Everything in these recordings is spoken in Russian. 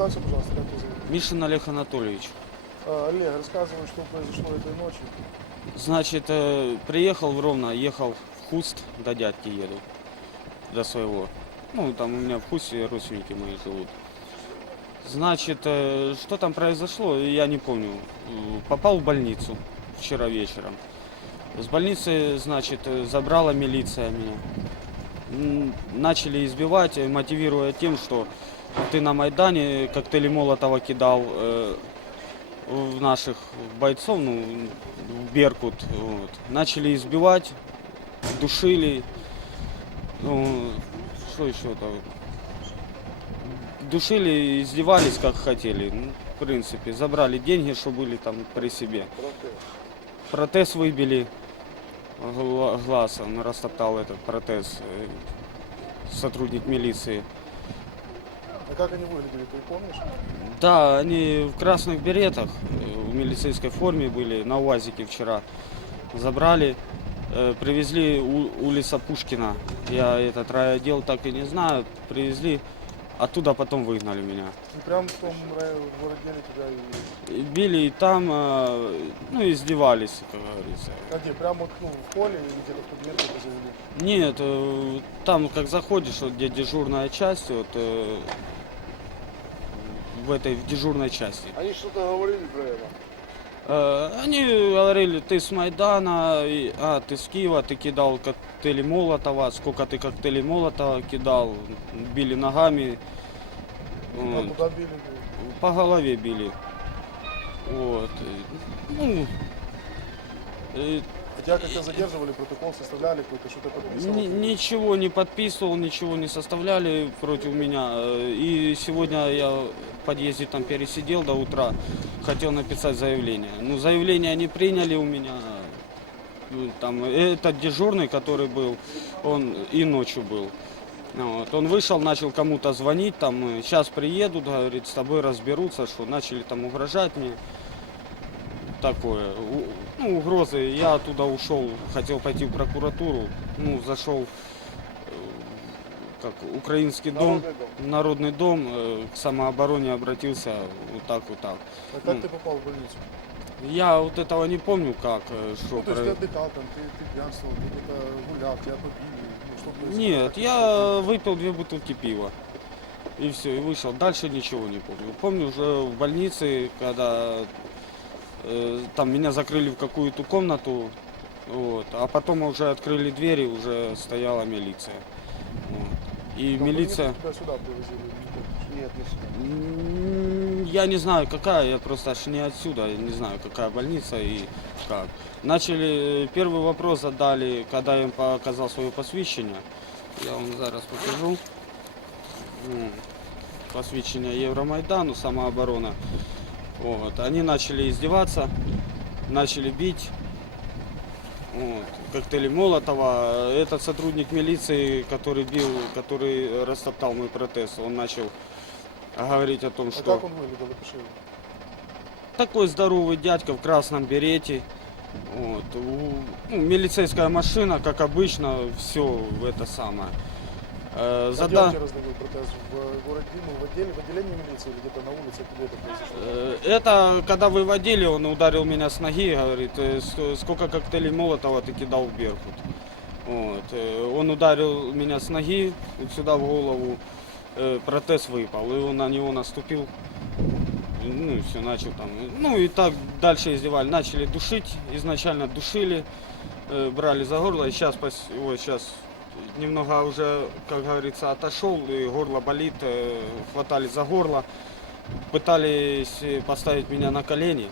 Представься, пожалуйста, как тебя зовут. Мишин Олег Анатольевич. А, Олег, рассказывай, что произошло этой ночью. Значит, э, приехал в Ровно, ехал в Хуст, до дядьки еду, до своего. Ну, там у меня в Хусте родственники мои живут. Значит, э, что там произошло, я не помню. Попал в больницу вчера вечером. С больницы, значит, забрала милиция меня. Начали избивать, мотивируя тем, что ты на Майдане коктейли Молотова кидал э, в наших бойцов, ну, в Беркут. Вот. Начали избивать, душили. Ну, что еще там? Душили, издевались как хотели. Ну, в принципе, забрали деньги, что были там при себе. Протез выбили гла- глаз, он растоптал этот протез, э, сотрудник милиции. А как они выглядели, ты помнишь? Да, они в красных беретах, э, в милицейской форме были, на УАЗике вчера. Забрали, э, привезли у, улица Пушкина. Я этот райотдел так и не знаю. Привезли, оттуда потом выгнали меня. И прям в том рай- в тебя и... И Били и там, э, ну, издевались, как говорится. А где, прямо вот, ну, в поле или где-то в тебя завели? Нет, э, там как заходишь, вот где дежурная часть, вот э, в этой в дежурной части. Они что-то говорили про это? Э, Они говорили, ты с Майдана, и- а ты с Киева, ты кидал коктейли Молотова, сколько ты коктейлей Молотова кидал, били ногами, А вот, куда били? по голове били. Вот. Ну, А тебя как-то задерживали, протокол составляли какой-то, что-то подписывал? Ни- ничего не подписывал, ничего не составляли против меня. Э, И сегодня я подъезде там пересидел до утра, хотел написать заявление. Ну, заявление не приняли у меня. Ну, Там этот дежурный, который был, он и ночью был. Вот. Он вышел, начал кому-то звонить, там, сейчас приедут, говорит, с тобой разберутся, что начали там угрожать мне. Такое. Ну, угрозы. Я оттуда ушел, хотел пойти в прокуратуру, ну, зашел э, как украинский дом, Народный дом. народный дом, э, к самообороне обратился вот так вот так. А как Ну, ты попал в больницу? Я вот этого не помню, как, э, что Ну, то есть про- ты отдыхал там, ты, ты пьянствовал, ты где-то гулял, тебя побили. Ну, что происходило? Нет, Как я выпил две бутылки пива. И все, и вышел. Дальше ничего не помню. Помню уже в больнице, когда э, там меня закрыли в какую-то комнату, вот, а потом уже открыли двери, уже стояла милиция. И Там милиция... Тебя сюда привозили? Нет, не сюда. Я не знаю какая, я просто аж не отсюда, я не знаю какая больница и как. Начали, э, первый вопрос задали, когда я им показал свое посвящение. Я вам зараз покажу. Посвящение Евромайдану, самооборона. Вот. Они начали издеваться, начали бить. Вот. Коктейли Молотова. Этот сотрудник милиции, который бил, который растоптал мой протез, он начал говорить о том, А что как он выглядел? Его. такой здоровый дядька в красном берете. Вот. Ну, милицейская машина, как обычно, все это самое. Э, А тебе раздавил протез? В городе, ну, в отделе, в отделении милиции или где-то на улице? Где это произошло? Э, Это когда выводили, он ударил меня с ноги, говорит, «Э, сколько коктейлей Молотова ты кидал в Беркут. Вот. э, Он ударил меня с ноги вот сюда в голову, протез выпал, и он на него наступил. Ну и все, начал там. Ну и так дальше издевали. Начали душить, изначально душили, брали за горло, и сейчас, вот сейчас немного уже, как говорится, отошел, и горло болит, э, хватали за горло пытались э, поставить меня на колени,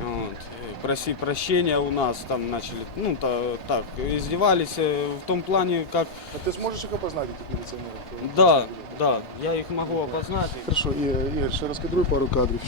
вот, э, просить прощения у нас, там начали, ну, та- так, издевались в том плане, как, А ты сможешь их опознать, этих милиционеров? да, да, я их могу опознать. Хорошо, Игорь, розкадруй пару кадрів.